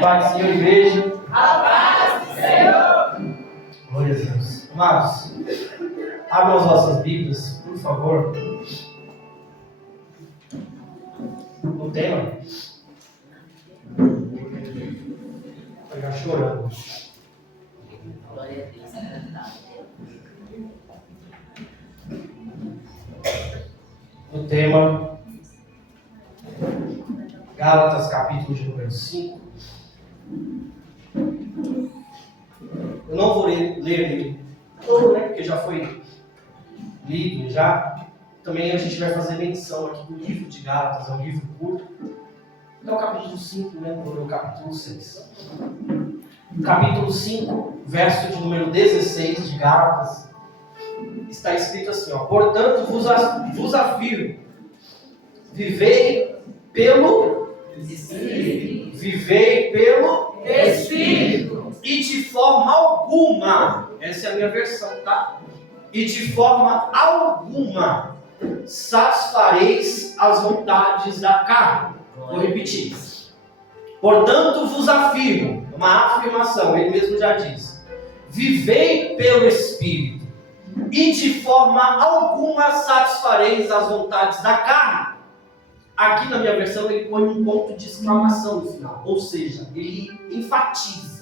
Pai do Senhor, igreja. A paz do Senhor. Glória a Deus. Amados, abram as vossas Bíblias, por favor. O tema. Vai ficar chorando. Glória a Deus. O tema. Gálatas, capítulo de número 5. Eu não vou ler ele todo, né? Porque já foi lido já. Também a gente vai fazer menção aqui do livro de Gálatas, é um livro curto. É o capítulo 5, né? Vou ler o capítulo 6. Capítulo 5, verso de número 16 de Gálatas, está escrito assim, ó: portanto vos afirmo, vivei pelo Espírito. Vivei pelo Espírito. E de forma alguma, essa é a minha versão, tá? E de forma alguma satisfareis as vontades da carne. Vou repetir. Portanto vos afirmo, uma afirmação, ele mesmo já diz: vivei pelo Espírito, e de forma alguma satisfareis as vontades da carne. Aqui na minha versão ele põe um ponto de exclamação no final, ou seja, ele enfatiza.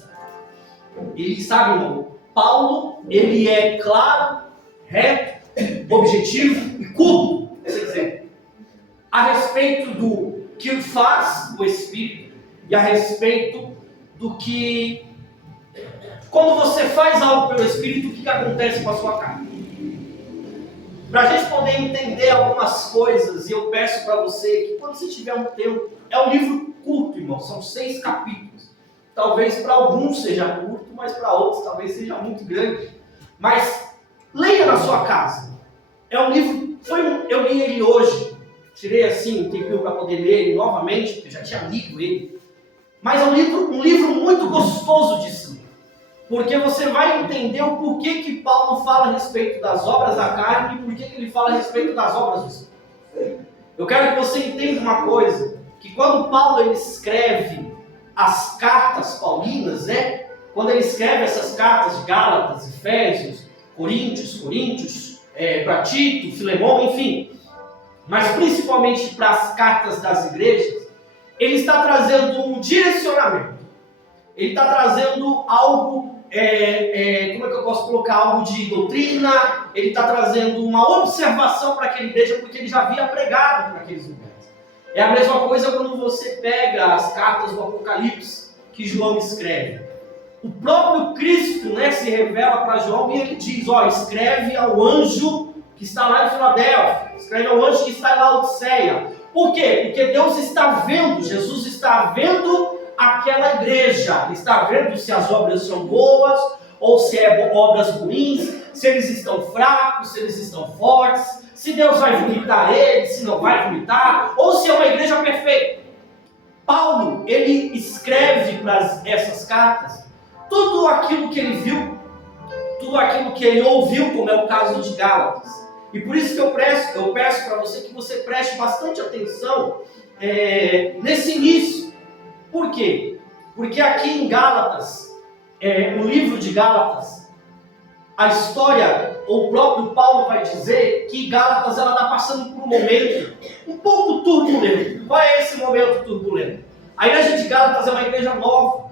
Ele sabe, irmão, Paulo, ele é claro, reto, objetivo e curto, quer dizer, a respeito do que faz o Espírito e a respeito do que, quando você faz algo pelo Espírito, o que acontece com a sua carne. Para a gente poder entender algumas coisas, e eu peço para você que quando você tiver um tempo, é um livro curto, irmão, são 6 capítulos. Talvez para alguns seja curto, mas para outros talvez seja muito grande. Mas leia na sua casa. É um livro, eu li ele hoje, tirei assim um tempinho para poder ler ele novamente, porque eu já tinha lido ele. Mas é um livro muito gostoso de se ler. Porque você vai entender o porquê que Paulo fala a respeito das obras da carne e porquê que ele fala a respeito das obras do Espírito. Eu quero que você entenda uma coisa, que quando Paulo ele escreve as cartas paulinas, né? Quando ele escreve essas cartas de Gálatas, Efésios, Coríntios, para Tito, Filemão, enfim, mas principalmente para as cartas das igrejas, ele está trazendo um direcionamento. Ele está trazendo algo, como é que eu posso colocar, algo de doutrina, ele está trazendo uma observação para aquela igreja, porque ele já havia pregado para aqueles lugares. É a mesma coisa quando você pega as cartas do Apocalipse, que João escreve. O próprio Cristo, né, se revela para João e ele diz, escreve ao anjo que está lá em Filadélfia, escreve ao anjo que está em Laodiceia. Por quê? Porque Deus está vendo, Jesus está vendo aquela igreja, ele está vendo se as obras são boas, ou se é obras ruins, se eles estão fracos, se eles estão fortes, se Deus vai vomitar eles, se não vai vomitar, ou se é uma igreja perfeita. Paulo, ele escreve para essas cartas tudo aquilo que ele viu, tudo aquilo que ele ouviu, como é o caso de Gálatas. E por isso que eu peço para você que você preste bastante atenção nesse início. Por quê? Porque aqui em Gálatas, no livro de Gálatas, a história, ou o próprio Paulo vai dizer que Gálatas ela está passando por um momento um pouco turbulento. Qual é esse momento turbulento? A igreja de Gálatas é uma igreja nova.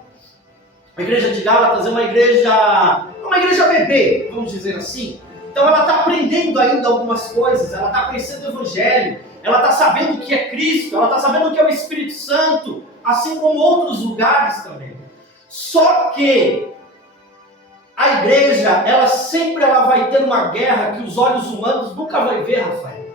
A igreja de Gálatas é uma igreja bebê, vamos dizer assim. Então ela está aprendendo ainda algumas coisas, ela está conhecendo o Evangelho, ela está sabendo o que é Cristo, ela está sabendo o que é o Espírito Santo, assim como outros lugares também. Só que a igreja, ela sempre vai ter uma guerra que os olhos humanos nunca vão ver, Rafael.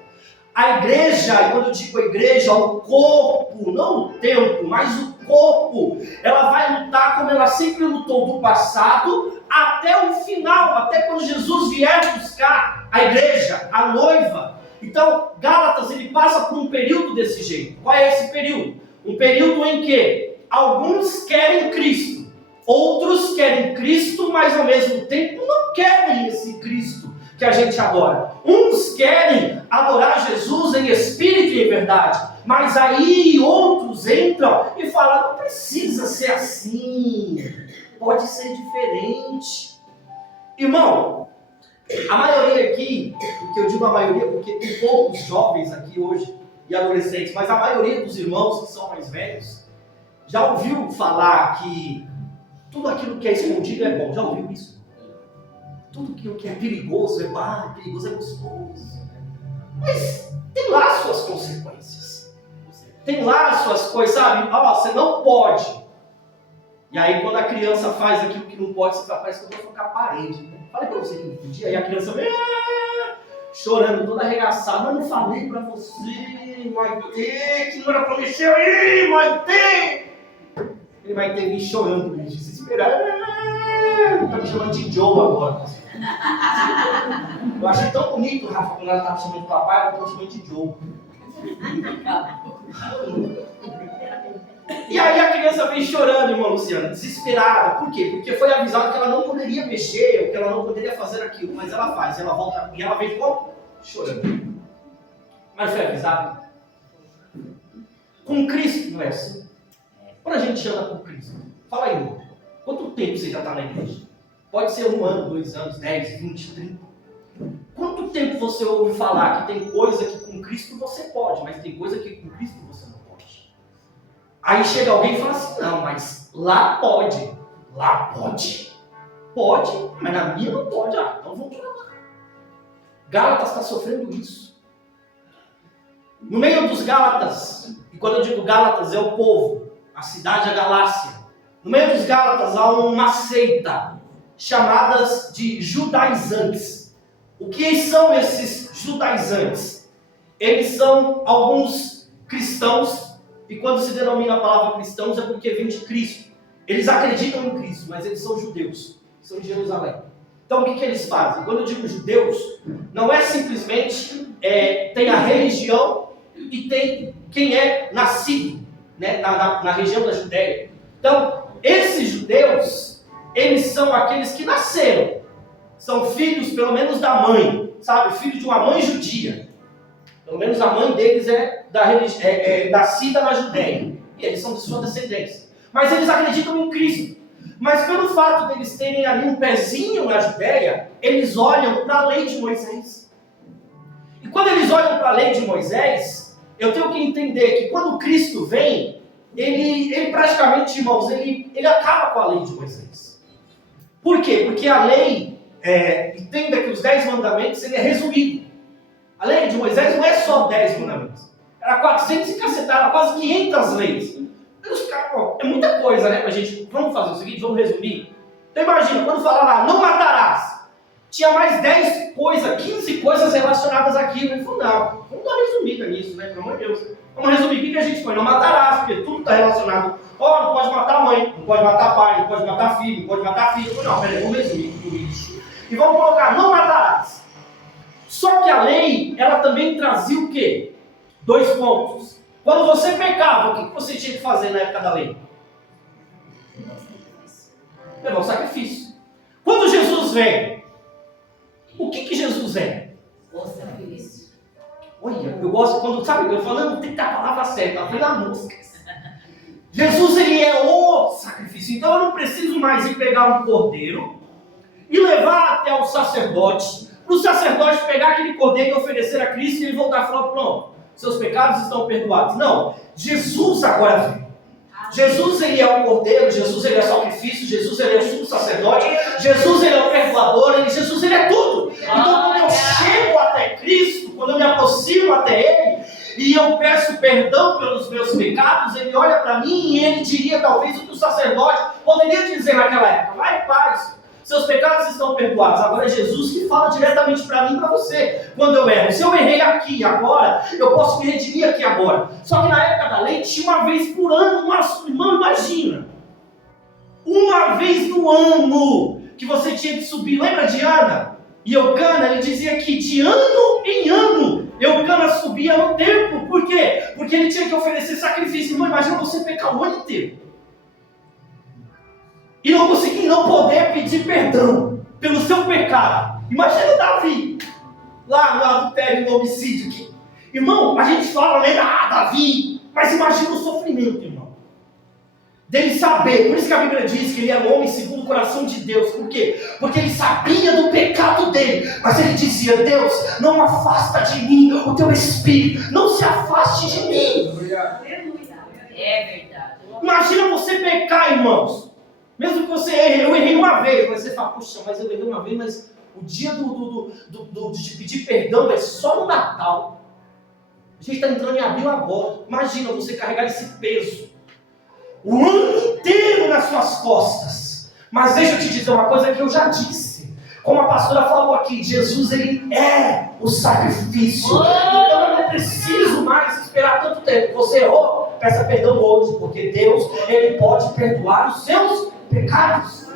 A igreja, quando eu digo a igreja, o corpo, não o tempo, mas o corpo, ela vai lutar como ela sempre lutou do passado até o final, até quando Jesus vier buscar a igreja, a noiva. Então, Gálatas, ele passa por um período desse jeito. Qual é esse período? Um período em que alguns querem Cristo, outros querem Cristo, mas ao mesmo tempo não querem esse Cristo. que a gente adora. Uns querem adorar Jesus em espírito e em verdade, mas aí outros entram e falam, não precisa ser assim, pode ser diferente. Irmão, a maioria aqui, porque eu digo a maioria porque tem poucos jovens aqui hoje e adolescentes, mas a maioria dos irmãos que são mais velhos já ouviu falar que tudo aquilo que é escondido é bom. Já ouviu isso? Tudo aquilo que é perigoso é perigoso é gostoso. Mas tem lá suas consequências. Tem lá suas coisas, sabe? Você não pode. E aí quando a criança faz aquilo que não pode, você parece que eu vou ficar a parede. Né? Falei pra você que não podia, aí a criança vem chorando, toda arregaçada. Mas não falei pra você, Maite, que não era pra mexer aí, Maite. Ele vai ter vir chorando, desesperado. Tá me chamando de Joe agora. Eu achei tão bonito, Rafa, quando ela estava chamando de papai, eu estou chamando de Joe. E aí a criança vem chorando, irmã Luciana, desesperada. Por quê? Porque foi avisado que ela não poderia mexer, ou que ela não poderia fazer aquilo. Mas ela faz, ela volta e ela vem como? Chorando. Mas foi avisado. Com Cristo não é assim. Quando a gente anda com Cristo, fala aí, irmão, quanto tempo você já está na igreja? Pode ser 1 ano, 2 anos, 10, 20, 30. Quanto tempo você ouve falar que tem coisa que com Cristo você pode, mas tem coisa que com Cristo você não pode? Aí chega alguém e fala assim, não, mas lá pode. Lá pode? Pode, mas na minha não pode. Então vamos para lá. Gálatas está sofrendo isso. No meio dos Gálatas, e quando eu digo Gálatas é o povo, a cidade é a Galácia. No meio dos Gálatas há uma seita, chamadas de judaizantes. O que são esses judaizantes? Eles são alguns cristãos, e quando se denomina a palavra cristãos é porque vem de Cristo. Eles acreditam em Cristo, mas eles são judeus, são de Jerusalém. Então o que eles fazem? Quando eu digo judeus, não é simplesmente tem a religião e tem quem é nascido, né, na região da Judéia. Então, esses judeus, eles são aqueles que nasceram. São filhos, pelo menos, da mãe. Sabe? Filho de uma mãe judia. Pelo menos a mãe deles é nascida na Judéia. E eles são de sua descendência. Mas eles acreditam em Cristo. Mas pelo fato deles terem ali um pezinho na Judéia, eles olham para a lei de Moisés. E quando eles olham para a lei de Moisés, eu tenho que entender que quando Cristo vem, ele praticamente, irmãos, ele acaba com a lei de Moisés. Por quê? Porque a lei, entenda que os 10 mandamentos, ele é resumido. A lei de Moisés não é só 10 mandamentos. Era 400 e cacetada, quase 500 leis. É muita coisa, né, pra gente. Vamos fazer o seguinte, vamos resumir. Então imagina, quando falar lá, não matarás, tinha mais 10 coisas, 15 coisas relacionadas àquilo. Ele falou, não, vamos dar uma resumida nisso, né, pelo amor de Deus. Vamos resumir, o que a gente põe? Não matarás, porque tudo está relacionado. Não pode matar mãe, não pode matar pai, não pode matar filho, não pode matar filho. Não, peraí, vamos resumir tudo isso. E vamos colocar, não matarás. Só que a lei, ela também trazia o quê? 2 pontos. Quando você pecava, o que você tinha que fazer na época da lei? Levar o sacrifício. Quando Jesus vem, o que Jesus é? O sacrifício. Olha, eu gosto quando, sabe, eu falando, tem que dar a palavra certa, eu falei na música. Jesus, ele é o sacrifício. Então eu não preciso mais ir pegar um cordeiro e levar até o sacerdote, para o sacerdote pegar aquele cordeiro e oferecer a Cristo e ele voltar e falar, pronto, seus pecados estão perdoados. Não, Jesus agora vem. Jesus, ele é o cordeiro, Jesus, ele é o sacrifício, Jesus, ele é o sumo sacerdote, Jesus, ele é o perdoador, Jesus, ele é tudo. Então, quando eu chego até Cristo, quando eu me aproximo até Ele, e eu peço perdão pelos meus pecados, Ele olha para mim e Ele diria talvez o que o sacerdote poderia dizer naquela época, vai em paz, seus pecados estão perdoados. Agora é Jesus que fala diretamente para mim e para você, quando eu erro. Se eu errei aqui agora, eu posso me redimir aqui agora. Só que na época da lei tinha uma vez por ano, irmão, imagina, uma vez no ano que você tinha que subir. Lembra de Ana e Eucana? Ele dizia que de ano em ano Eucana subia no templo. Por quê? Porque ele tinha que oferecer sacrifício. Irmão, imagina você pecar o ano inteiro e não conseguir, não poder pedir perdão pelo seu pecado. Imagina Davi, lá no adultério e no homicídio. Irmão, a gente fala, né, Davi, mas imagina o sofrimento, irmão. Dele saber, por isso que a Bíblia diz que ele era um homem segundo o coração de Deus. Por quê? Porque ele sabia do pecado dele, mas ele dizia: Deus, não afasta de mim o teu espírito, não se afaste de mim. É verdade. Imagina você pecar, irmãos. Mesmo que você erre, eu errei uma vez, mas você fala: puxa, mas eu errei uma vez, mas o dia de pedir perdão é só no Natal. A gente está entrando em abril agora. Imagina você carregar esse peso o ano inteiro nas suas costas. Mas deixa eu te dizer uma coisa que eu já disse. Como a pastora falou aqui, Jesus, ele é o sacrifício. Então eu não preciso mais esperar tanto tempo. Você errou, peça perdão hoje, porque Deus, ele pode perdoar os seus pecados.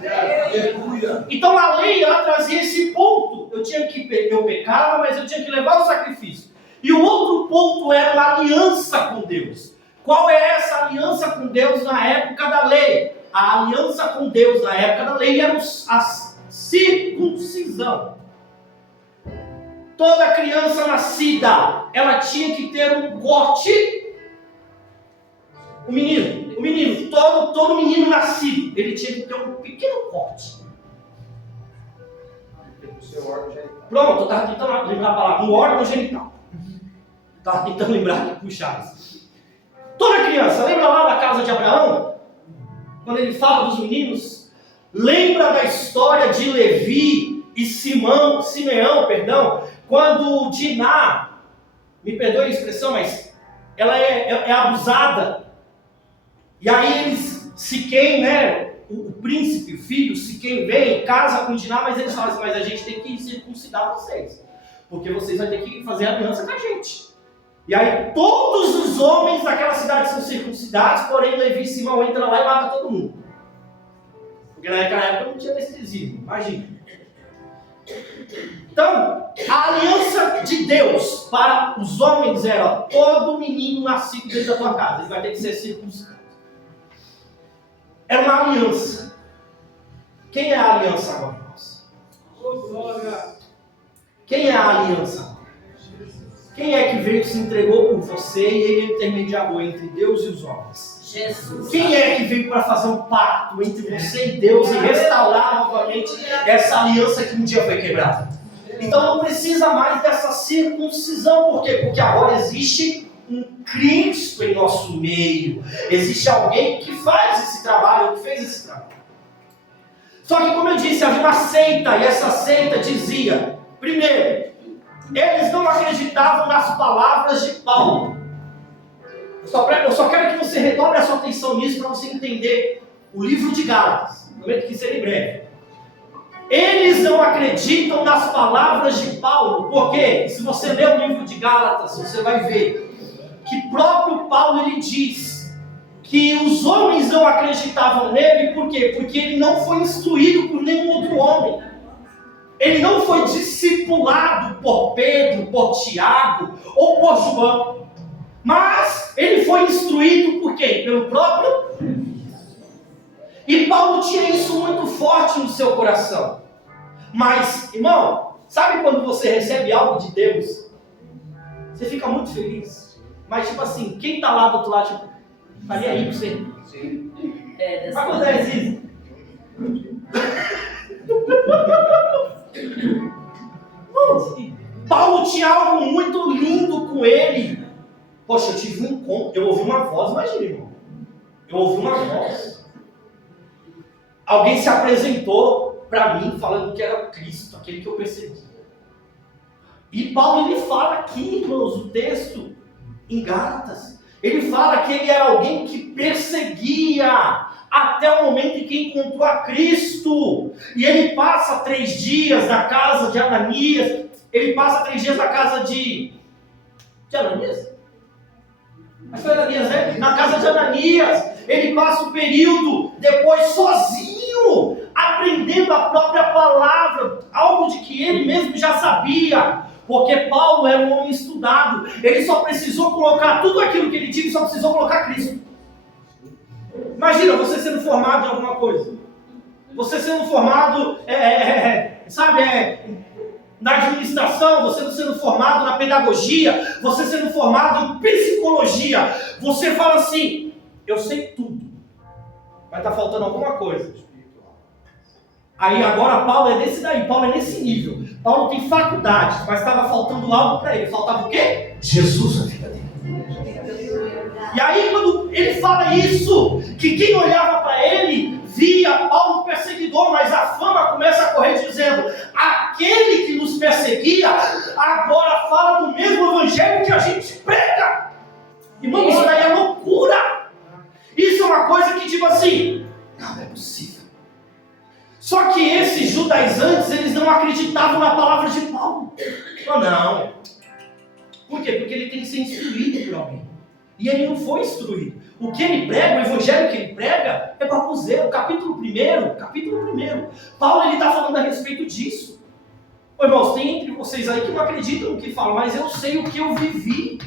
Então a lei, ela trazia esse ponto. Eu pecava, mas eu tinha que levar o sacrifício. E o outro ponto era a aliança com Deus. Qual é essa aliança com Deus na época da lei? A aliança com Deus na época da lei era a circuncisão. Toda criança nascida, ela tinha que ter um corte. O menino, todo menino nascido, ele tinha que ter um pequeno corte. Pronto, eu estava tentando lembrar a palavra, um órgão genital. Estava tentando lembrar que puxava. Toda criança, lembra lá da casa de Abraão? Quando ele fala dos meninos, lembra da história de Levi e Simeão, quando Diná, me perdoe a expressão, mas ela é abusada. E aí eles, Siquém, né, o príncipe, o filho, Siquém vem, casa com Diná, mas eles falam assim: mas a gente tem que circuncidar vocês, porque vocês vão ter que fazer aliança com a gente. E aí todos os homens daquela cidade são circuncidados, porém Levi e Simão entram lá e matam todo mundo. Porque naquela época não tinha anestesia, imagina. Então, a aliança de Deus para os homens era: todo menino nascido dentro da tua casa, ele vai ter que ser circuncidado. Era uma aliança. Quem é a aliança agora, irmãos? Quem é a aliança? Quem é que veio, se entregou por você e ele intermediou entre Deus e os homens? Jesus. Quem é que veio para fazer um pacto entre você e Deus e restaurar novamente essa aliança que um dia foi quebrada? Então não precisa mais dessa circuncisão. Por quê? Porque agora existe um Cristo em nosso meio. Existe alguém que faz esse trabalho, que fez esse trabalho. Só que, como eu disse, havia uma seita, e essa seita dizia: primeiro, eles não acreditavam nas palavras de Paulo. Eu só quero que você redobre a sua atenção nisso para você entender o livro de Gálatas. Prometo que será em breve. Eles não acreditam nas palavras de Paulo, porque se você ler o livro de Gálatas, você vai ver que próprio Paulo ele diz que os homens não acreditavam nele. Por quê? Porque ele não foi instruído por nenhum outro homem. Ele não foi discipulado por Pedro, por Tiago ou por João. Mas ele foi instruído por quem? Pelo próprio. E Paulo tinha isso muito forte no seu coração. Mas, irmão, sabe quando você recebe algo de Deus? Você fica muito feliz. Mas tipo assim, quem está lá do outro lado, tipo, faria aí pra você. Mas acontece isso. Paulo tinha algo muito lindo com ele. Poxa, eu tive um encontro, eu ouvi uma voz, imagina, irmão. Eu ouvi uma voz. Alguém se apresentou para mim falando que era Cristo, aquele que eu perseguia. E Paulo ele fala aqui, irmãos, o texto em Gálatas. Ele fala que ele era alguém que perseguia até o momento em que encontrou a Cristo. E ele passa 3 dias na casa de Ananias. Ele passa 3 dias na casa de Ananias? Mas foi Ananias, né? Na casa de Ananias. Ele passa um período depois sozinho, aprendendo a própria palavra, algo de que ele mesmo já sabia. Porque Paulo era um homem estudado. Ele só precisou colocar tudo aquilo que ele tinha, só precisou colocar Cristo. Imagina você sendo formado em alguma coisa. Você sendo formado, na administração, você sendo formado na pedagogia, você sendo formado em psicologia, você fala assim, eu sei tudo, mas está faltando alguma coisa. Aí agora Paulo é desse daí, Paulo é nesse nível. Paulo tem faculdade, mas estava faltando algo para ele. Faltava o quê? Jesus na vida dele. E aí quando ele fala isso, que quem olhava para ele via Paulo perseguidor, mas a fama começa a correr dizendo, aquele que nos perseguia, agora fala do mesmo evangelho que a gente prega. Irmão, isso daí é loucura. Isso é uma coisa que tipo assim, não é possível. Só que esses judaizantes, eles não acreditavam na palavra de Paulo. Não. Por quê? Porque ele tem que ser instruído por alguém. E ele não foi instruído. O que ele prega, o evangelho que ele prega, é baboseiro. Capítulo 1. Paulo, ele está falando a respeito disso. Ô, irmãos, tem entre vocês aí que não acreditam no que falam, mas eu sei o que eu vivi.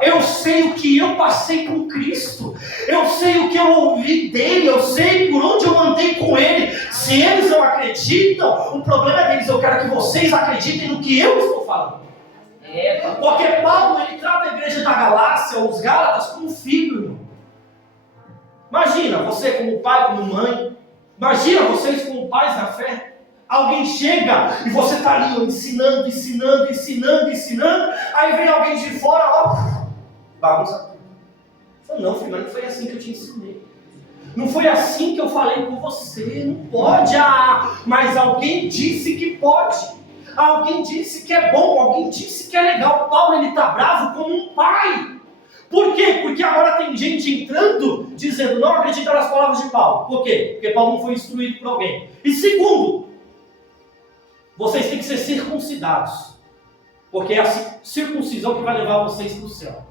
Eu sei o que eu passei com Cristo. Eu sei o que eu ouvi dele. Eu sei por onde eu andei com ele. Se eles não acreditam, o problema é deles. Eu quero que vocês acreditem no que eu estou falando. Porque Paulo, ele trata a igreja da Galácia, os Gálatas, como filho, irmão. Imagina você como pai, como mãe. Imagina vocês como pais na fé. Alguém chega e você está ali ó, ensinando. Aí vem alguém de fora, ó, bagunça. Fala, não, filho, mas não foi assim que eu te ensinei. Não foi assim que eu falei com você. Não pode. Mas alguém disse que pode. Alguém disse que é bom. Alguém disse que é legal. Paulo, ele está bravo como um pai. Por quê? Porque agora tem gente entrando dizendo, não acredita nas palavras de Paulo. Por quê? Porque Paulo não foi instruído por alguém. E segundo, vocês têm que ser circuncidados. Porque é a circuncisão que vai levar vocês para o céu.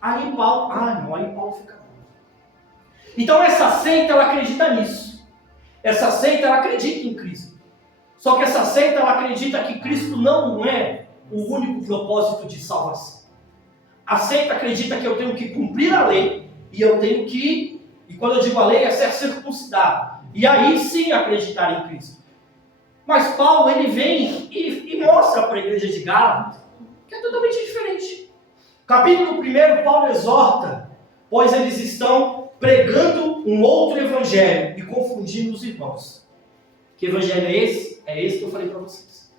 Aí Paulo fica bom. Então essa seita, ela acredita nisso. Essa seita, ela acredita em Cristo. Só que essa seita, ela acredita que Cristo não é o único propósito de salvação. A seita acredita que eu tenho que cumprir a lei. E eu tenho que, e quando eu digo a lei, é ser circuncidado. E aí sim acreditar em Cristo. Mas Paulo, ele vem e mostra para a igreja de Gálatas que é totalmente diferente. Capítulo 1, Paulo exorta, pois eles estão pregando um outro evangelho e confundindo os irmãos. Que evangelho é esse? É esse que eu falei para vocês.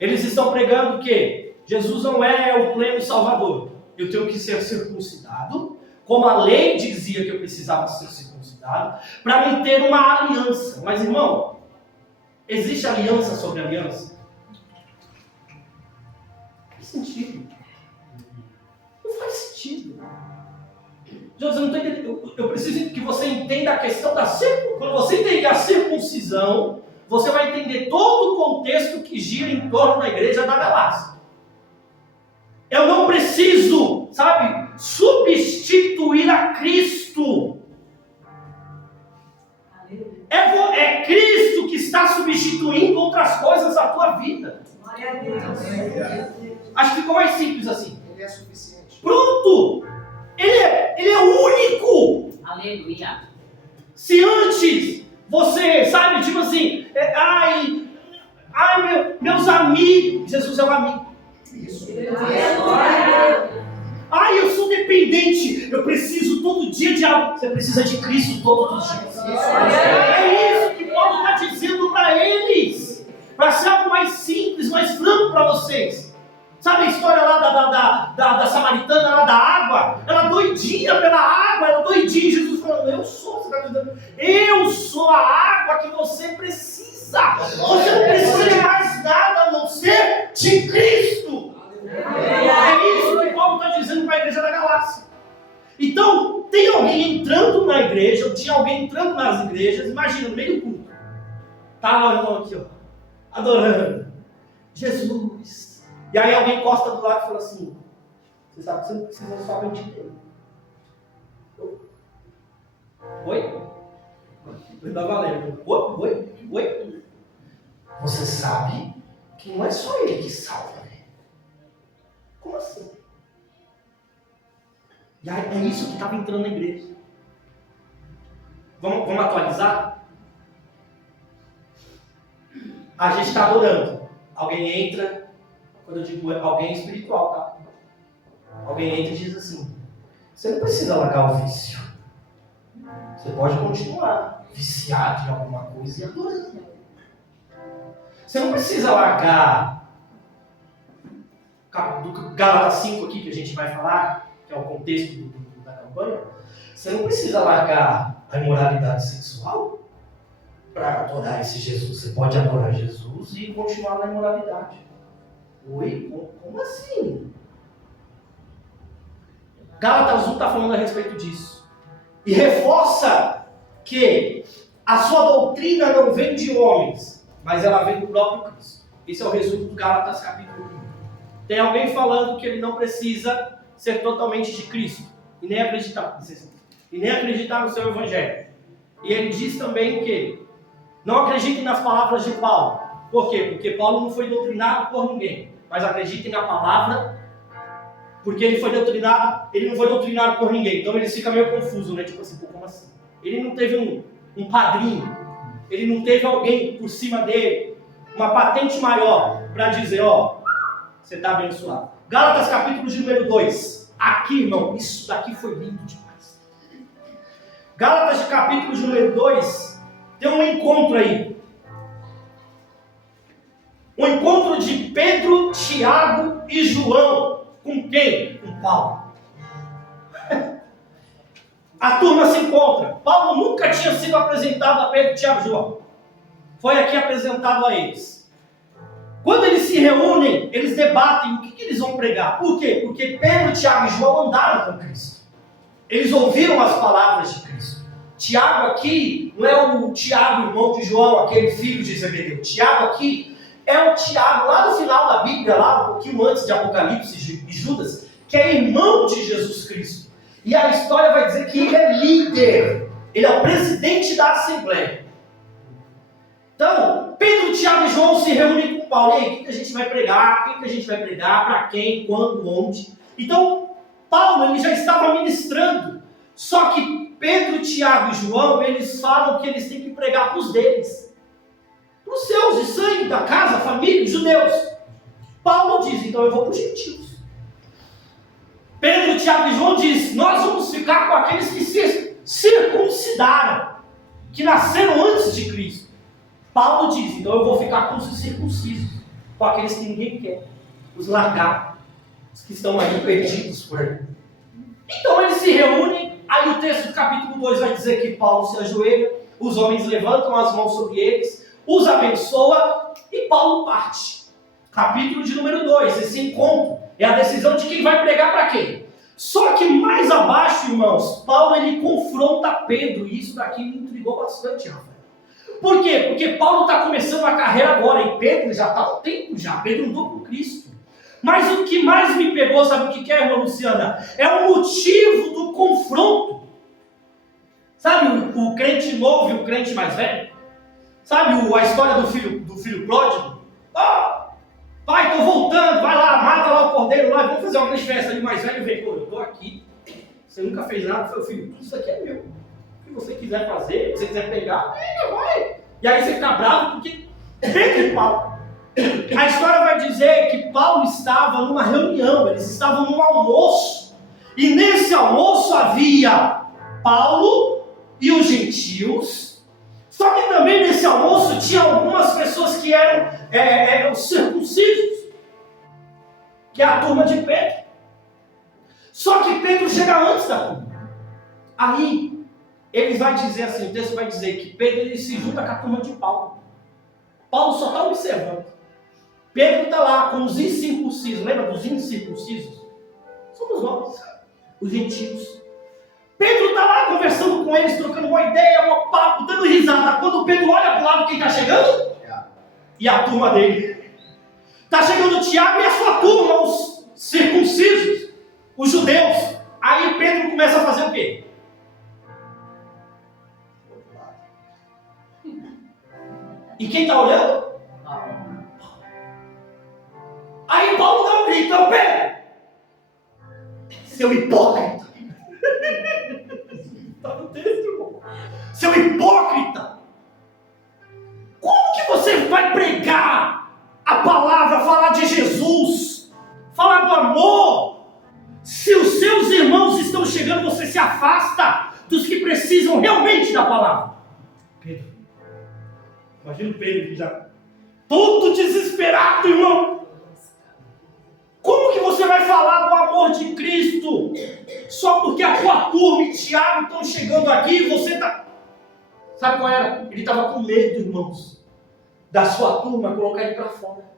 Eles estão pregando que Jesus não é o pleno salvador. Eu tenho que ser circuncidado, como a lei dizia que eu precisava ser circuncidado, para me ter uma aliança. Mas, irmão, existe aliança sobre aliança? Não faz sentido. Não faz sentido. Jesus, eu não estou entendendo. Eu preciso que você entenda a questão da circuncisão. Quando você entender a circuncisão, você vai entender todo o contexto que gira em torno da igreja da Galácia. Eu não preciso, substituir a Cristo. É Cristo que está substituindo outras coisas na tua vida. Glória a Deus. Acho que ficou mais simples assim. Ele é suficiente. Pronto! Ele é o único! Aleluia. Se antes você, meus amigos, Jesus é um amigo. Isso. Eu sou dependente, eu preciso todo dia de algo. Você precisa de Cristo todos os dias. É isso que Paulo está dizendo para eles. Para ser algo mais simples, mais franco para vocês. Sabe a história lá da samaritana, lá da água? Ela doidinha pela água, ela doidinha. Jesus falando, eu sou a água que você precisa. Você não precisa de mais nada a não ser de Cristo. É isso que Paulo está dizendo para a igreja da Galácia. Então, tem alguém entrando na igreja, ou tinha alguém entrando nas igrejas, imagina, no meio do culto. Tá lá o irmão aqui, ó, adorando Jesus. E aí alguém encosta do lado e fala assim, você sabe que você não precisa somente dele. Oi? Ainda valendo. Oi? Você sabe que não é só ele que salva, né? Como assim? E aí, é isso que estava entrando na igreja. Vamos atualizar? A gente está adorando. alguém entra, quando eu digo alguém espiritual, tá? Alguém entra e diz assim: você não precisa largar o vício. Você pode continuar viciado em alguma coisa e adorando. Você não precisa largar do Gálatas 5 aqui, que a gente vai falar, que é o contexto da campanha. Você não precisa largar a imoralidade sexual para adorar esse Jesus. Você pode adorar Jesus e continuar na imoralidade. Oi? Como assim? Gálatas 1 está falando a respeito disso. E reforça que a sua doutrina não vem de homens, mas ela vem do próprio Cristo. Esse é o resumo do Gálatas capítulo 1. Tem alguém falando que ele não precisa ser totalmente de Cristo e nem acreditar no seu evangelho. E ele diz também que não acreditem nas palavras de Paulo. Por quê? Porque Paulo não foi doutrinado por ninguém, mas acreditem na palavra, porque ele não foi doutrinado por ninguém. Então ele fica meio confuso, né? Tipo assim, como assim? Ele não teve um padrinho, ele não teve alguém por cima dele, uma patente maior para dizer, ó, você está abençoado. Gálatas capítulo de número 2. Aqui, irmão, isso daqui foi lindo demais. Gálatas capítulo de número 2, tem um encontro aí. Um encontro de Pedro, Tiago e João. Com quem? Com Paulo. A turma se encontra. Paulo nunca tinha sido apresentado a Pedro, Tiago e João. Foi aqui apresentado a eles. Quando eles se reúnem, eles debatem o que eles vão pregar. Por quê? Porque Pedro, Tiago e João andaram com Cristo. Eles ouviram as palavras de Cristo. Tiago aqui não é o Tiago, irmão de João, aquele filho de Zebedeu. Tiago aqui é o Tiago lá no final da Bíblia, lá um pouquinho antes de Apocalipse e Judas, que é irmão de Jesus Cristo. E a história vai dizer que ele é líder. Ele é o presidente da Assembleia. Então, Pedro, Tiago e João se reúnem com Paulo. E aí, o que a gente vai pregar? O que a gente vai pregar? Para quem? Quando? Onde? Então, Paulo ele já estava ministrando. Só que Pedro, Tiago e João, eles falam que eles têm que pregar para os deles. Para os seus de sangue, da casa, família, judeus. Paulo diz, então eu vou para os gentios. Pedro, Tiago e João diz, nós vamos ficar com aqueles que se circuncidaram, que nasceram antes de Cristo. Paulo diz, então eu vou ficar com os circuncisos, com aqueles que ninguém quer, os largar, os que estão aí perdidos por aí. Então eles se reúnem, aí o texto do capítulo 2 vai dizer que Paulo se ajoelha, os homens levantam as mãos sobre eles, os abençoa e Paulo parte. Capítulo de número 2, esse encontro é a decisão de quem vai pregar para quem. Só que mais abaixo, irmãos, Paulo ele confronta Pedro, e isso daqui me intrigou bastante, Rafael. Por quê? Porque Paulo está começando a carreira agora, e Pedro já está há um tempo já, Pedro andou com Cristo. Mas o que mais me pegou, sabe o que é, irmã Luciana? É o motivo do confronto. Sabe o crente novo e o crente mais velho? Sabe a história do filho pródigo? Pai, estou voltando, vai lá, mata lá o cordeiro lá, vamos fazer uma grande festa ali, mais velho vem, pô, eu estou aqui, você nunca fez nada, seu filho, tudo isso aqui é meu. O que você quiser fazer, se você quiser pegar, vai. E aí você fica bravo porque entre Paulo. A história vai dizer que Paulo estava numa reunião, eles estavam num almoço, e nesse almoço havia Paulo e os gentios. Só que também nesse almoço tinha algumas pessoas que eram circuncisos, que é a turma de Pedro. Só que Pedro chega antes da turma. Aí, ele vai dizer assim, o texto vai dizer que Pedro ele se junta com a turma de Paulo. Paulo só está observando. Pedro está lá com os incircuncisos, lembra dos incircuncisos? Somos nós, os gentios. Pedro está lá conversando com eles, trocando uma ideia, um papo, dando risada. Quando Pedro olha para o lado, quem está chegando? E a turma dele. Está chegando o Tiago e a sua turma, os circuncisos, os judeus. Aí Pedro começa a fazer o quê? E quem está olhando? Aí Paulo dá um grito, Pedro, seu hipócrita. Está no texto, irmão. Seu hipócrita. Como que você vai pregar a palavra afasta dos que precisam realmente da palavra. Pedro, imagina o Pedro já todo desesperado, irmão. Como que você vai falar do amor de Cristo só porque a tua turma e Tiago estão chegando aqui e você está... Sabe qual era? Ele estava com medo, irmãos, da sua turma colocar ele para fora.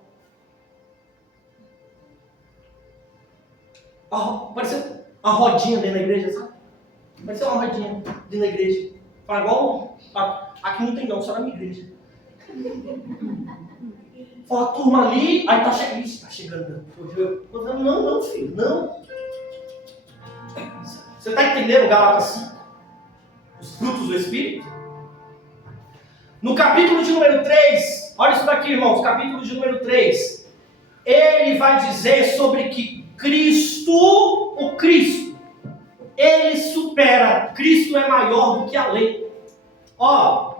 Parecia uma rodinha dentro da igreja, sabe? Parecia uma rodinha dentro da igreja. Fala igual, aqui não tem não, só na minha igreja. Fala a turma ali, aí tá chegando. Não, filho, não. Você está entendendo Gálatas 5? Os frutos do Espírito? No capítulo de número 3, olha isso daqui, irmãos, capítulo de número 3. Ele vai dizer sobre que o Cristo, ele supera, Cristo é maior do que a lei. Ó,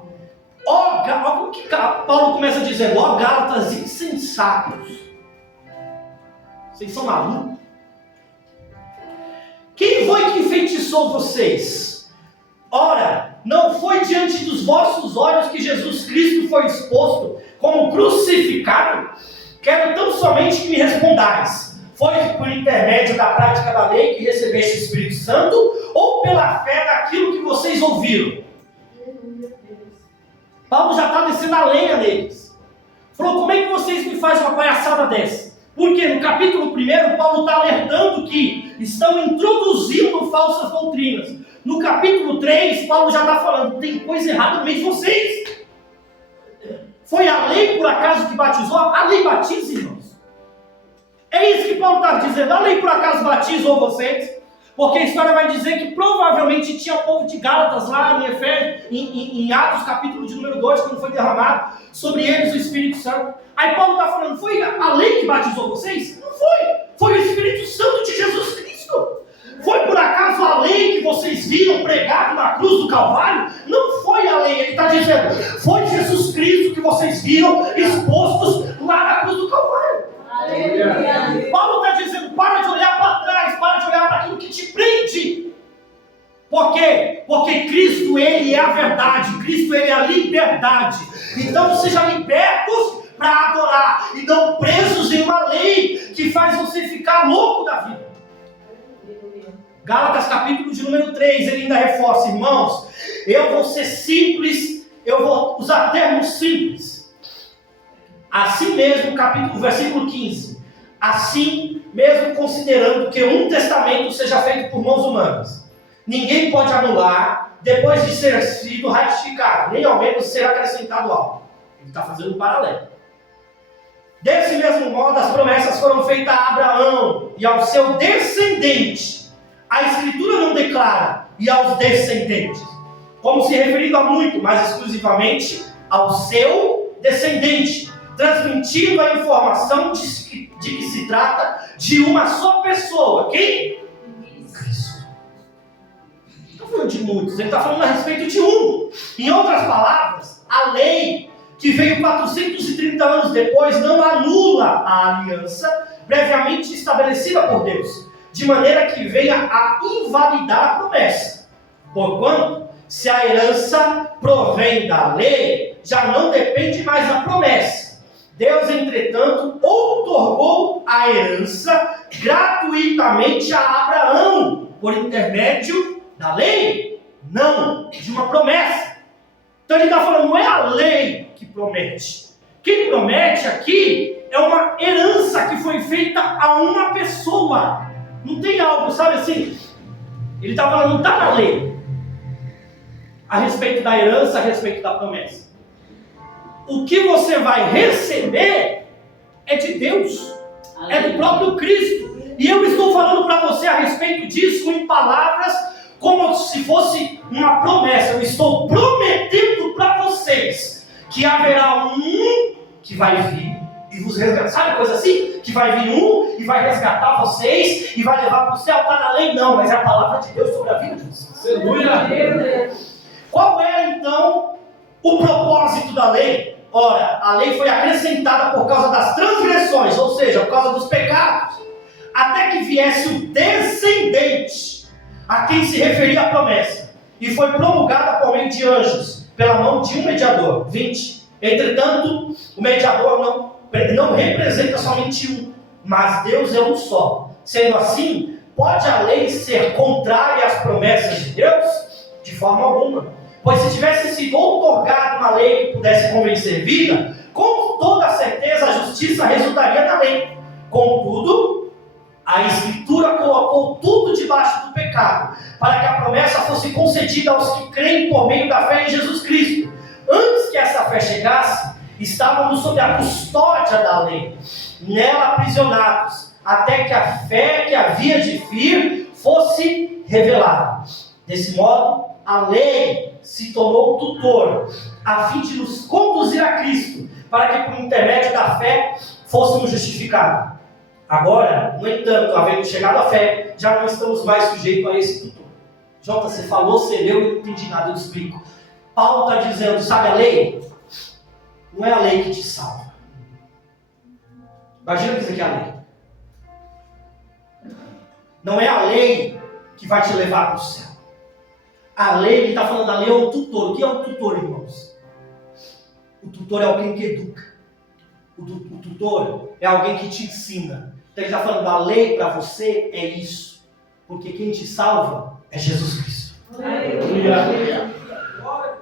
como que Paulo começa dizendo, ó Gálatas insensatos. Vocês são malucos? Quem foi que enfeitiçou vocês? Ora, não foi diante dos vossos olhos que Jesus Cristo foi exposto como crucificado? Quero tão somente que me respondais. Foi por intermédio da prática da lei que recebeste o Espírito Santo ou pela fé naquilo que vocês ouviram? Paulo já está descendo a lenha neles. Falou, como é que vocês me fazem uma palhaçada dessa? Porque no capítulo 1, Paulo está alertando que estão introduzindo falsas doutrinas. No capítulo 3, Paulo já está falando, tem coisa errada no meio de vocês. Foi a lei, por acaso, que batizou? A lei batiza, irmãos. É isso que Paulo está dizendo. A lei, por acaso, batizou vocês? Porque a história vai dizer que provavelmente tinha povo de Gálatas lá em Efésios, em Atos, capítulo de número 2, quando foi derramado sobre eles o Espírito Santo. Aí Paulo está falando, foi a lei que batizou vocês? Não foi. Foi o Espírito Santo de Jesus Cristo. Foi por acaso a lei que vocês viram pregado na cruz do Calvário? Não foi a lei, ele está dizendo, foi Jesus Cristo que vocês viram expostos lá na cruz do Calvário. Aleluia. Paulo está dizendo, para de olhar para trás, para de olhar para aquilo que te prende. Por quê? Porque Cristo, ele é a verdade, Cristo, ele é a liberdade. Então sejam libertos para adorar e não presos em uma lei que faz você ficar louco da vida. Gálatas capítulo de número 3, ele ainda reforça, irmãos, eu vou ser simples, eu vou usar termos simples. Assim mesmo, versículo 15, assim mesmo considerando que um testamento seja feito por mãos humanas, ninguém pode anular depois de ser sido ratificado, nem ao menos ser acrescentado algo. Ele está fazendo um paralelo. Desse mesmo modo, as promessas foram feitas a Abraão e ao seu descendente. A Escritura não declara, e aos descendentes, como se referindo a muito, mas exclusivamente ao seu descendente, transmitindo a informação de que se trata de uma só pessoa. Quem? Cristo. Não está falando de muitos, ele está falando a respeito de um. Em outras palavras, a lei que veio 430 anos depois não anula a aliança previamente estabelecida por Deus, de maneira que venha a invalidar a promessa. Porquanto, se a herança provém da lei, já não depende mais da promessa. Deus, entretanto, outorgou a herança gratuitamente a Abraão, por intermédio da lei, não de uma promessa. Então ele está falando, não é a lei que promete. Quem promete aqui é uma herança que foi feita a uma pessoa. Não tem algo, sabe assim? Ele está falando, não está na lei. A respeito da herança, a respeito da promessa. O que você vai receber é de Deus. É do próprio Cristo. E eu estou falando para você a respeito disso em palavras como se fosse uma promessa. Eu estou prometendo para vocês que haverá um que vai vir e vos resgatar. Sabe coisa assim? Que vai vir um e vai resgatar vocês e vai levar para o céu. Está na lei? Não, mas é a palavra de Deus sobre a vida de vocês. Aleluia! Qual é então o propósito da lei? Ora, a lei foi acrescentada por causa das transgressões, ou seja, por causa dos pecados, até que viesse o descendente a quem se referia a promessa, e foi promulgada por meio de anjos, pela mão de um mediador. 20. Entretanto, o mediador não representa somente um, mas Deus é um só. Sendo assim, pode a lei ser contrária às promessas de Deus? De forma alguma. Pois se tivesse sido outorgada uma lei que pudesse convencer vida, com toda certeza a justiça resultaria da lei. Contudo, a Escritura colocou tudo debaixo do pecado, para que a promessa fosse concedida aos que creem por meio da fé em Jesus Cristo. Antes que essa fé chegasse, estávamos sob a custódia da lei, nela aprisionados, até que a fé que havia de vir fosse revelada. Desse modo, a lei se tornou tutor, a fim de nos conduzir a Cristo, para que por intermédio da fé fôssemos justificados. Agora, no entanto, havendo chegado à fé, já não estamos mais sujeitos a esse tutor. Jota, você falou, você leu, eu não entendi nada, eu te explico. Paulo está dizendo, sabe a lei? Não é a lei que te salva. Imagina que isso aqui é a lei. Não é a lei que vai te levar para o céu. A lei, ele está falando da lei, é um tutor. O que é um tutor, irmãos? O tutor é alguém que educa. O tutor é alguém que te ensina. Então ele está falando da lei para você é isso. Porque quem te salva é Jesus Cristo. Aleluia.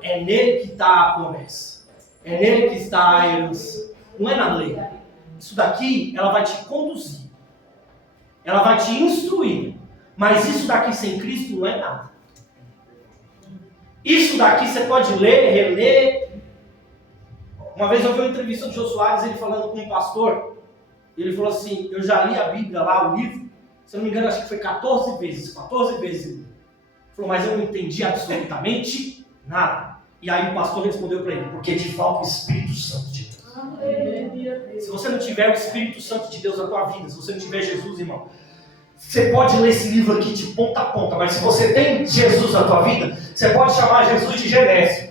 É nele que está a promessa. É nele que está a herança. Não é na lei. Isso daqui, ela vai te conduzir. Ela vai te instruir. Mas isso daqui sem Cristo não é nada. Isso daqui você pode ler, reler. Uma vez eu vi uma entrevista do Jô Soares, ele falando com um pastor. Ele falou assim, eu já li a Bíblia lá, o livro. Se eu não me engano, acho que foi 14 vezes. 14 vezes. Ele falou, mas eu não entendi absolutamente nada. E aí o pastor respondeu para ele, porque te falta o Espírito Santo de Deus. Se você não tiver o Espírito Santo de Deus na tua vida, se você não tiver Jesus, irmão, você pode ler esse livro aqui de ponta a ponta, mas se você tem Jesus na tua vida, você pode chamar Jesus de Genésio.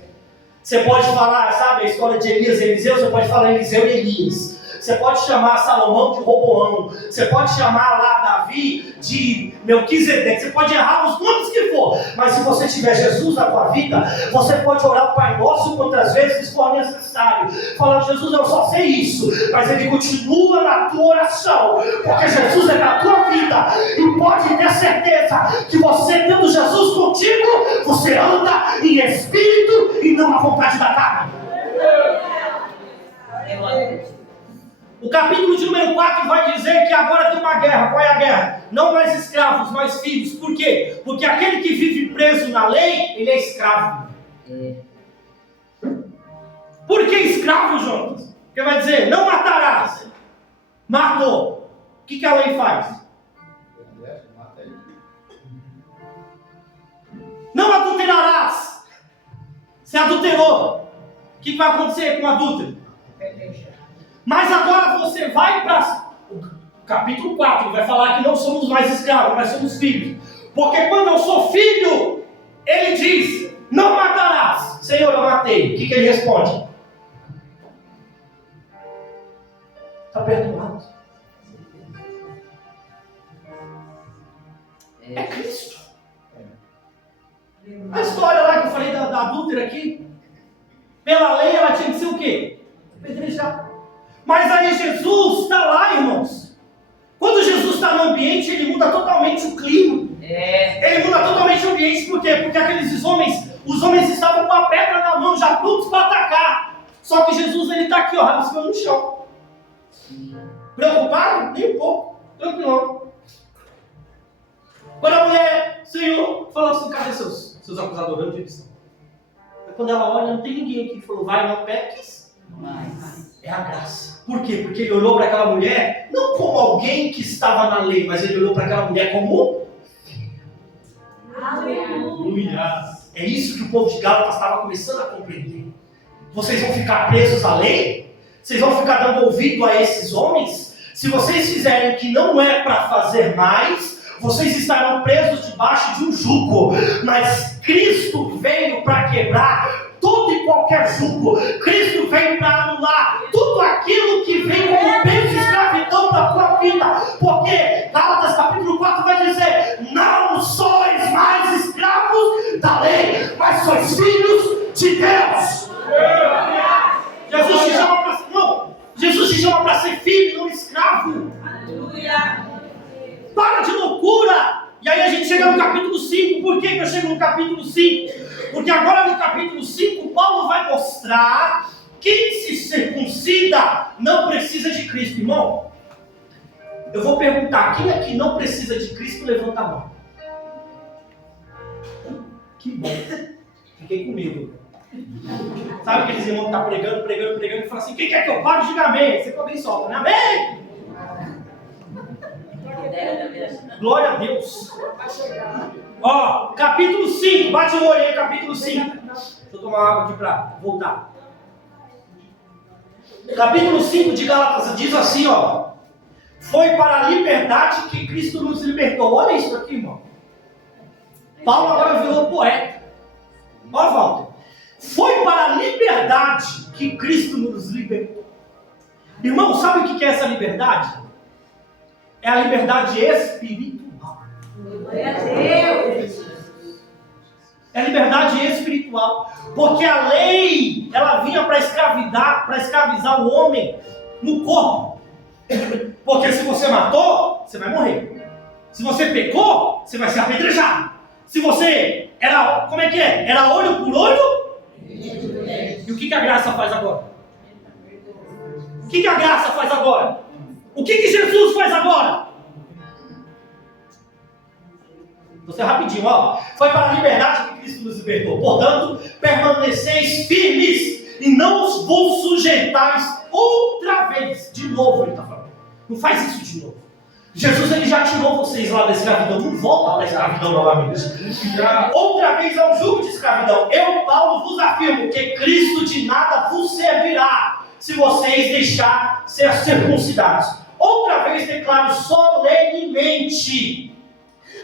Você pode falar, sabe, a história de Elias e Eliseu, você pode falar Eliseu e Elias. Você pode chamar Salomão de Roboão. Você pode chamar lá Davi de Melquisedeque. Você pode errar os nomes que for. Mas se você tiver Jesus na tua vida, você pode orar o Pai Nosso quantas vezes for necessário. Falando, Jesus, eu só sei isso. Mas Ele continua na tua oração. Porque Jesus é na tua vida. E pode ter certeza que você, tendo Jesus contigo, você anda em espírito e não na vontade da carne. Eu acredito. O capítulo de número 4 vai dizer que agora tem uma guerra. Qual é a guerra? Não mais escravos, mais filhos. Por quê? Porque aquele que vive preso na lei, ele é escravo. Por que escravo, Jonas? Porque vai dizer, não matarás. Matou. O que a lei faz? Não adulterarás. Você adulterou. O que vai acontecer com o adúltero? Mas agora você vai para o capítulo 4, vai falar que não somos mais escravos, mas somos filhos. Porque quando eu sou filho, ele diz, não matarás. Senhor, eu matei. O que ele responde? Está perdoado. É Cristo. A história lá que eu falei da adúltera aqui, pela lei ela tinha que ser o quê? Apedrejada. Mas aí Jesus está lá, irmãos. Quando Jesus está no ambiente, ele muda totalmente o clima. Ele muda totalmente o ambiente, por quê? Porque aqueles homens, os homens estavam com a pedra na mão, já prontos para atacar. Só que Jesus, ele está aqui, ó, rabiscando no chão. Preocupado? Nem um pouco. Tranquilão. Quando a mulher, Senhor, falou assim, cadê seus acusadores? Onde eles estão? Quando ela olha, não tem ninguém aqui. Falou, vai, não peques. É a graça. Por quê? Porque ele olhou para aquela mulher, não como alguém que estava na lei, mas ele olhou para aquela mulher como filha. Aleluia. É isso que o povo de Gálatas estava começando a compreender. Vocês vão ficar presos à lei? Vocês vão ficar dando ouvido a esses homens? Se vocês fizerem o que não é para fazer mais, vocês estarão presos debaixo de um jugo. Mas Cristo veio para quebrar todo e qualquer jugo. Cristo veio para anular tudo aquilo que vem como peso de escravidão da tua vida. Porque Gálatas capítulo 4 vai dizer, não sois mais Deus! Jesus te chama para não, Jesus te chama para ser filho, não escravo. Aleluia. Para de loucura! E aí a gente chega no capítulo 5. Por que eu chego no capítulo 5? Porque agora no capítulo 5 Paulo vai mostrar quem se circuncida não precisa de Cristo. Irmão, eu vou perguntar, quem aqui não precisa de Cristo, levanta a mão. Que bom. Fiquei com medo. Sabe aqueles irmãos que estão pregando e falam assim, quem quer que eu pague? Diga amém. Você também solta, né? Amém! Glória a Deus. Ó, capítulo 5, bate o olho aí, capítulo 5. Deixa eu tomar uma água aqui para voltar. Capítulo 5 de Gálatas diz assim, ó. Foi para a liberdade que Cristo nos libertou. Olha isso aqui, irmão. Paulo agora virou poeta. Ó, Walter. Foi para a liberdade que Cristo nos libertou. Irmão, sabe o que é essa liberdade? É a liberdade espiritual. Glória a Deus. É a liberdade espiritual. Porque a lei, ela vinha para escravizar o homem no corpo. Porque se você matou, você vai morrer. Se você pecou, você vai ser apedrejado. Se você era, como é que é? Era olho por olho. E o que a graça faz agora? O que a graça faz agora? O que Jesus faz agora? Você rapidinho, ó. Foi para a liberdade que Cristo nos libertou. Portanto, permaneceis firmes e não vos sujeitais outra vez. De novo ele está falando. Não faz isso de novo. Jesus ele já tirou vocês lá da escravidão. Não volta para a escravidão novamente. Outra vez ao jugo de escravidão. Eu, Paulo, vos afirmo que Cristo de nada vos servirá se vocês deixar ser circuncidados. Outra vez declaro solenemente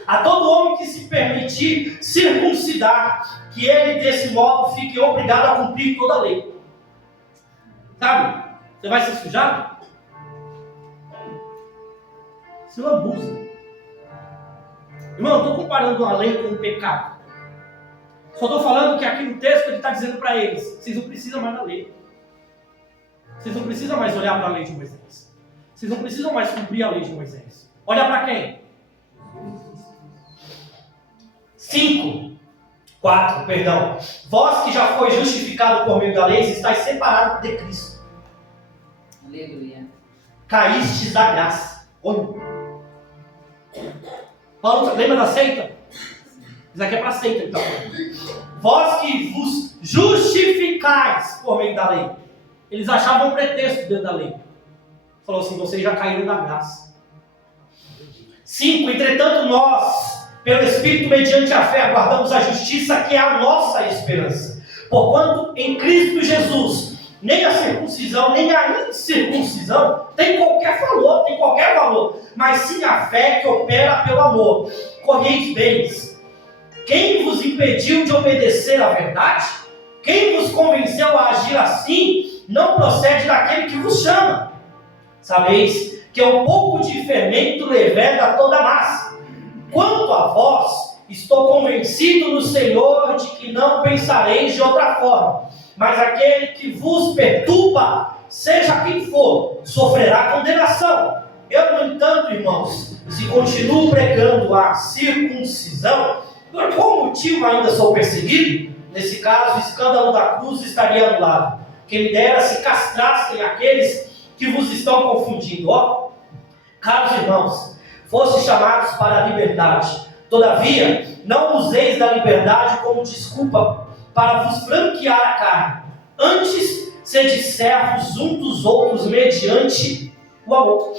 a todo homem que se permitir circuncidar, que ele desse modo fique obrigado a cumprir toda a lei. Sabe? Você vai se sujar? Se lambuza. Irmão, eu estou comparando a lei com o pecado. Só estou falando que aqui no texto ele está dizendo para eles, vocês não precisam mais da lei. Vocês não precisam mais olhar para a lei de Moisés. Vocês não precisam mais cumprir a lei de Moisés. Olha para quem? 4, perdão. Vós que já foi justificado por meio da lei, estáis separados de Cristo. Aleluia. Caístes da graça. Olha. Paulo, lembra da seita? Isso aqui é para a seita, então. Vós que vos justificais por meio da lei. Eles achavam um pretexto dentro da lei. Falou assim, vocês já caíram da graça. 5, entretanto nós, pelo Espírito, mediante a fé, aguardamos a justiça, que é a nossa esperança. Porquanto em Cristo Jesus, nem a circuncisão, nem a incircuncisão tem qualquer valor, mas sim a fé que opera pelo amor. Correis bens. Quem vos impediu de obedecer à verdade? Quem vos convenceu a agir assim, não procede daquele que vos chama. Sabeis que um pouco de fermento leveda toda a massa. Quanto a vós, estou convencido no Senhor de que não pensareis de outra forma, mas aquele que vos perturba, seja quem for, sofrerá condenação. Eu, no entanto, irmãos, se continuo pregando a circuncisão, por qual motivo ainda sou perseguido? Nesse caso, o escândalo da cruz estaria anulado. Quem me dera se castrassem aqueles que vos estão confundindo. Ó, caros irmãos, fossem chamados para a liberdade. Todavia, não useis da liberdade como desculpa para vos franquear a carne. Antes, sede servos uns dos outros mediante o amor.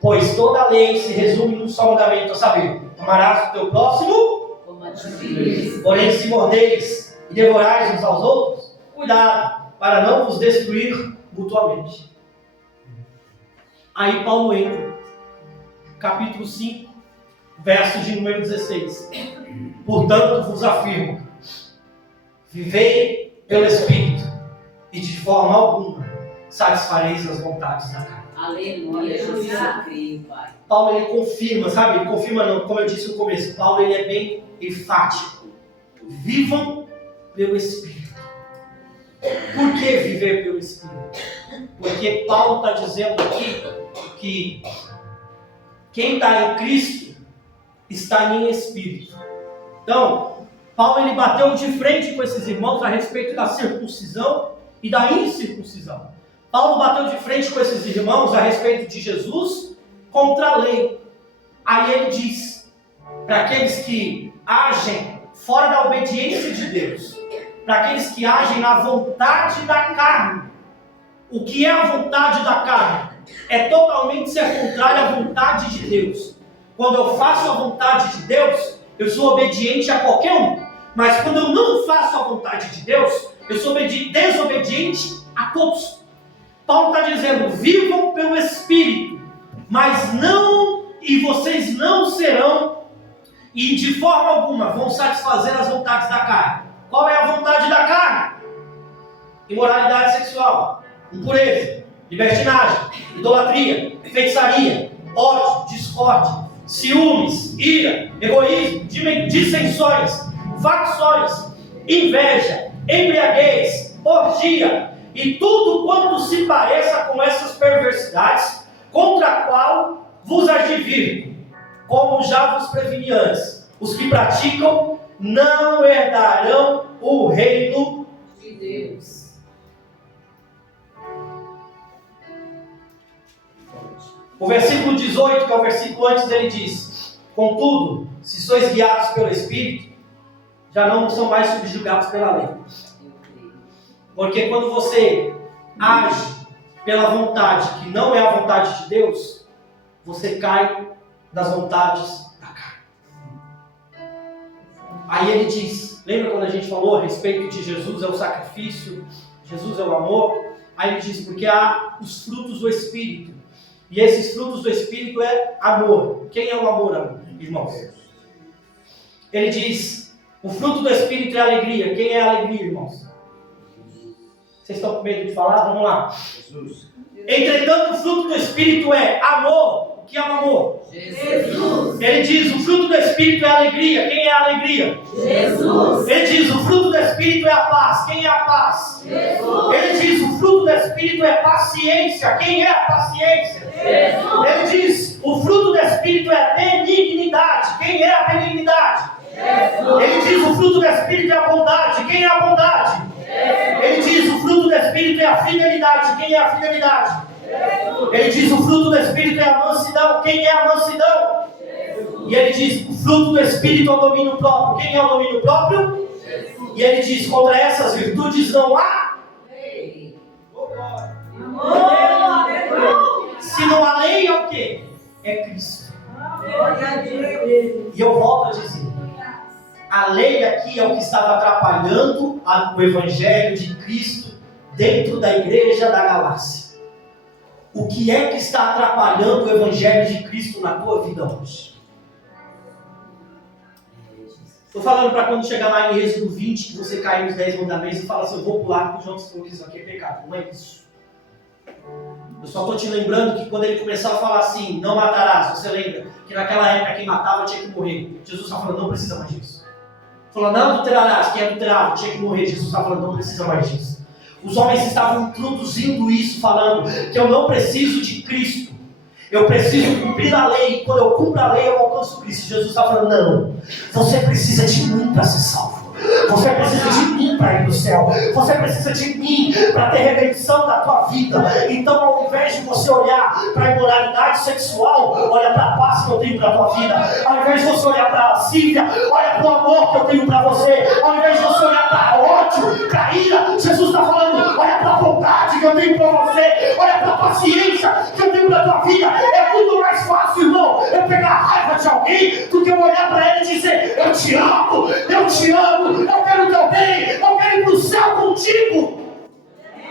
Pois toda a lei se resume num só mandamento, a saber, amarás o teu próximo, Como a ti mesmo. porém se mordeis e devorais uns aos outros, cuidado, para não vos destruir mutuamente. Aí Paulo entra, capítulo 5, verso de número 16. Portanto vos afirmo, vivei pelo Espírito, e de forma alguma satisfareis as vontades da carne. Aleluia, Jesus, eu creio, Pai. Paulo ele confirma, sabe? Ele confirma não, como eu disse no começo, Paulo ele é bem enfático. Vivam pelo Espírito. que viver pelo Espírito? Porque Paulo está dizendo aqui que quem está em Cristo está em espírito. Então, Paulo ele bateu de frente com esses irmãos a respeito da circuncisão e da incircuncisão. Paulo bateu de frente com esses irmãos a respeito de Jesus contra a lei. Aí ele diz, para aqueles que agem fora da obediência de Deus, para aqueles que agem na vontade da carne. O que é a vontade da carne? É totalmente ser contrário à vontade de Deus. Quando eu faço a vontade de Deus, eu sou obediente a qualquer um. Mas quando eu não faço a vontade de Deus, eu sou desobediente a todos. Paulo está dizendo, vivam pelo Espírito, mas não, e vocês não serão, e de forma alguma vão satisfazer as vontades da carne. Qual é a vontade da carne? Imoralidade sexual, impureza, libertinagem, idolatria, feitiçaria, ódio, discórdia, ciúmes, ira, egoísmo, dissensões, facções, inveja, embriaguez, orgia e tudo quanto se pareça com essas perversidades, contra a qual vos advirto, como já vos preveni antes. Os que praticam não herdarão o reino de Deus. O versículo 18, que é o versículo antes, ele diz: contudo, se sois guiados pelo Espírito, já não são mais subjugados pela lei. Porque quando você age pela vontade que não é a vontade de Deus, você cai das vontades da carne. Aí ele diz, lembra quando a gente falou a respeito de Jesus é o sacrifício, Jesus é o amor? Aí ele diz, porque há os frutos do Espírito. E esses frutos do Espírito é amor. Quem é o amor, irmãos? Ele diz, o fruto do Espírito é alegria. Quem é a alegria, irmãos? Vocês estão com medo de falar? Vamos lá. Jesus. Entretanto, o fruto do Espírito é amor. O que é o amor? Jesus. Ele diz, o fruto do Espírito é alegria. Quem é a alegria? Jesus. Ele diz, o fruto do Espírito é a paz. Quem é a paz? Jesus. Ele diz, o fruto do Espírito é paciência. Quem é a paciência? Jesus. Ele diz, o fruto do Espírito é benignidade. Quem é a benignidade? Jesus. Ele diz, o fruto do Espírito é a bondade. Quem é a bondade? Jesus. Ele diz, o fruto do Espírito é a fidelidade. Quem é a fidelidade? Jesus. Ele diz, o fruto do Espírito é a mansidão. Quem é a mansidão? Jesus. E ele diz, o fruto do Espírito é o domínio próprio. Quem é o domínio próprio? Jesus. E ele diz, contra essas virtudes não há. Ei. Se não há lei, é o quê? É Cristo. E eu volto a dizer, a lei aqui é o que estava atrapalhando o Evangelho de Cristo dentro da igreja da Galácia. O que é que está atrapalhando o Evangelho de Cristo na tua vida hoje? Estou falando para quando chegar lá em Êxodo 20, que você cair nos 10 mandamentos e fala assim, eu vou pular porque o João falou que isso aqui é pecado. Não é isso. Eu só estou te lembrando que quando ele começar a falar assim, não matarás, você lembra que naquela época quem matava tinha que morrer. Jesus está falando, não precisa mais disso. Falou, não adulterarás, quem adulterava tinha que morrer. Jesus está falando, não precisa mais disso. Os homens estavam introduzindo isso, falando que eu não preciso de Cristo. Eu preciso cumprir a lei. E quando eu cumpro a lei, eu alcanço Cristo. Jesus está falando, não. Você precisa de mim para ser salvo. Você precisa de mim para ir para o céu. Você precisa de mim para ter redenção da tua vida. Então, ao invés de você olhar para a imoralidade sexual, olha para a paz que eu tenho para a tua vida. Ao invés de você olhar para a lascívia, olha para o amor que eu tenho para você. Ao invés de você olhar para ódio, para a ira, Jesus está falando, olha para a bondade que eu tenho para você. Olha para a paciência que eu tenho para a tua vida. É muito mais fácil, irmão, eu pegar a raiva de alguém do que eu olhar para ele e dizer, eu te amo, eu quero o teu bem, eu quero ir para o céu contigo.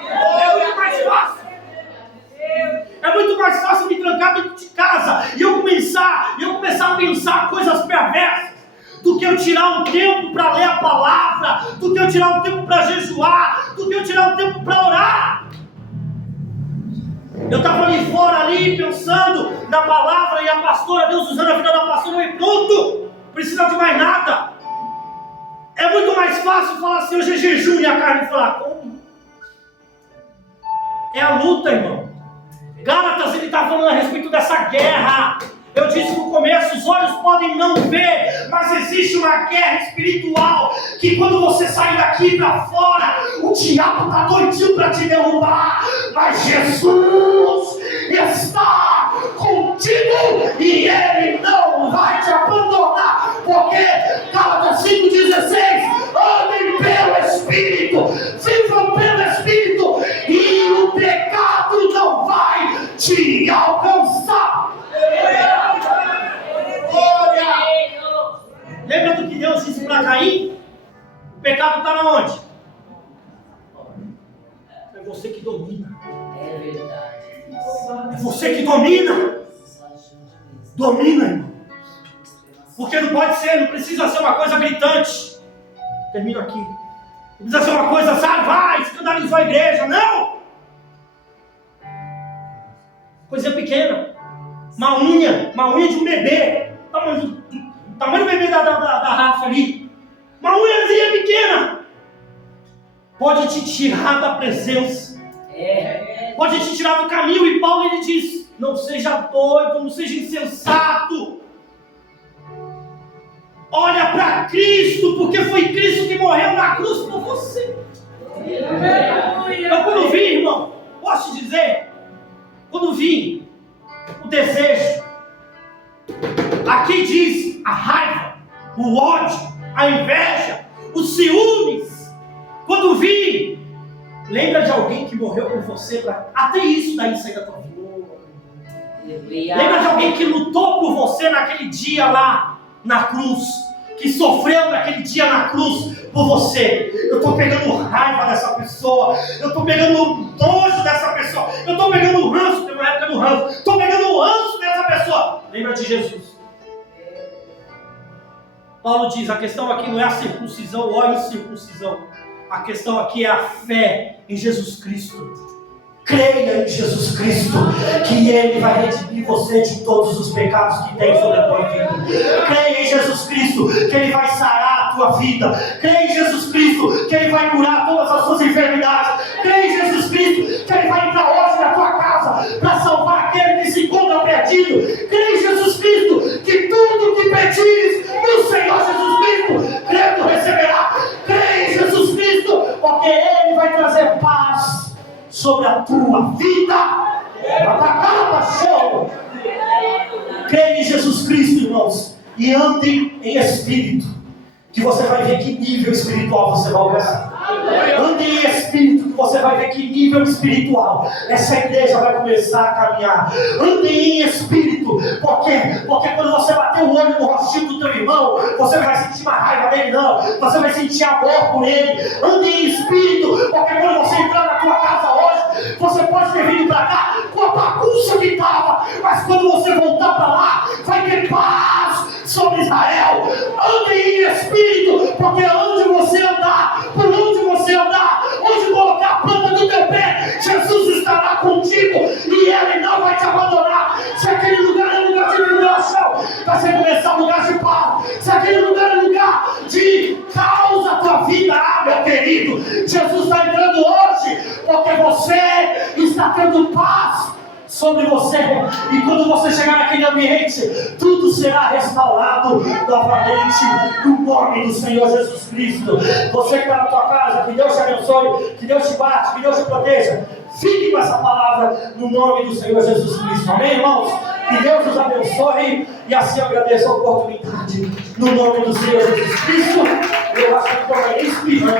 É muito mais fácil. É muito mais fácil me trancar dentro de casa e eu começar a pensar coisas perversas do que eu tirar um tempo para ler a palavra, do que eu tirar um tempo para jejuar, do que eu tirar um tempo para orar. Eu estava ali fora, ali, pensando na palavra e a pastora, Deus usando a vida da pastora, e pronto, não precisa de mais nada. É muito mais fácil falar assim, hoje é jejum, e a carne falar, como? É a luta, irmão. Gálatas, ele está falando a respeito dessa guerra. Eu disse no começo, os olhos podem não ver, mas existe uma guerra espiritual, que quando você sai daqui para fora, o diabo está doidinho para te derrubar, mas Jesus está contigo e Ele não vai te abandonar, porque Gálatas 5,16, andem pelo Espírito, vivam pelo Espírito, e o pecado não vai te alcançar. Lembra do que Deus disse para Caim? O pecado está na onde? É você que domina. É verdade. É você que domina. Domina, irmão. Porque não pode ser, não precisa ser uma coisa gritante. Termino aqui. Não precisa ser uma coisa, sabe, vai, escandalizou a igreja. Não! Coisa pequena. Uma unha de um bebê. Tamanho do bebê da Rafa ali. Uma unhazinha pequena. Pode te tirar da presença. Pode te tirar do caminho. E Paulo ele diz: não seja doido, não seja insensato. Olha para Cristo, porque foi Cristo que morreu na cruz por você. Eu quando vi, irmão, posso te dizer, quando vi o desejo, aqui diz a raiva, o ódio, a inveja, os ciúmes. Quando vi, lembra de alguém que morreu por você para até isso daí sair da tua vida. Lembra de alguém que lutou por você naquele dia lá na cruz, que sofreu naquele dia na cruz por você. Eu estou pegando raiva dessa pessoa, eu estou pegando nojo dessa pessoa, eu estou pegando o ranço, tem uma época do ranço, estou pegando o ranço dessa pessoa. Lembra de Jesus. Paulo diz, a questão aqui não é a circuncisão ou a incircuncisão, a questão aqui é a fé em Jesus Cristo. Creia em Jesus Cristo, que Ele vai redimir você de todos os pecados que tem sobre a tua vida. Creia em Jesus Cristo, que Ele vai sarar a tua vida. Creia em Jesus Cristo, que Ele vai curar todas as suas enfermidades. Creia em Jesus Cristo, que Ele vai entrar hoje na tua casa para salvar aquele que se encontra perdido. Creia em Jesus Cristo, que tudo que pedires no Senhor Jesus Cristo, crendo receberá. Creia em Jesus Cristo, porque Ele vai trazer paz sobre a tua vida. Creia em Jesus Cristo, irmãos, e andem em espírito, que você vai ver que nível espiritual você vai alcançar. Andem em espírito, que você vai ver que nível espiritual essa igreja vai começar a caminhar. Andem em espírito, porque quando você bater o olho no rostinho do teu irmão, você não vai sentir uma raiva dele, não. Você vai sentir amor por ele. Andem em espírito, porque quando você entrar na tua casa hoje, você pode ter vindo para cá com a bagunça que estava, mas quando você voltar para lá, vai ter paz sobre Israel. Andem em espírito, porque onde você andar, por onde você andar, onde colocar a planta do teu pé, Jesus estará contigo e Ele não vai te abandonar. Se aquele lugar é lugar de tribulação, vai ser começar lugar de paz. Se aquele lugar é lugar de causa a tua vida, meu querido, Jesus está entrando hoje, porque você está tendo paz sobre você, e quando você chegar naquele ambiente, tudo será restaurado novamente no nome do Senhor Jesus Cristo. Você que está na tua casa, que Deus te abençoe, que Deus te bate, que Deus te proteja. Fique com essa palavra no nome do Senhor Jesus Cristo. Amém, irmãos? Que Deus os abençoe, e assim eu agradeço a oportunidade no nome do Senhor Jesus Cristo. Eu acho que estou bem inspirado.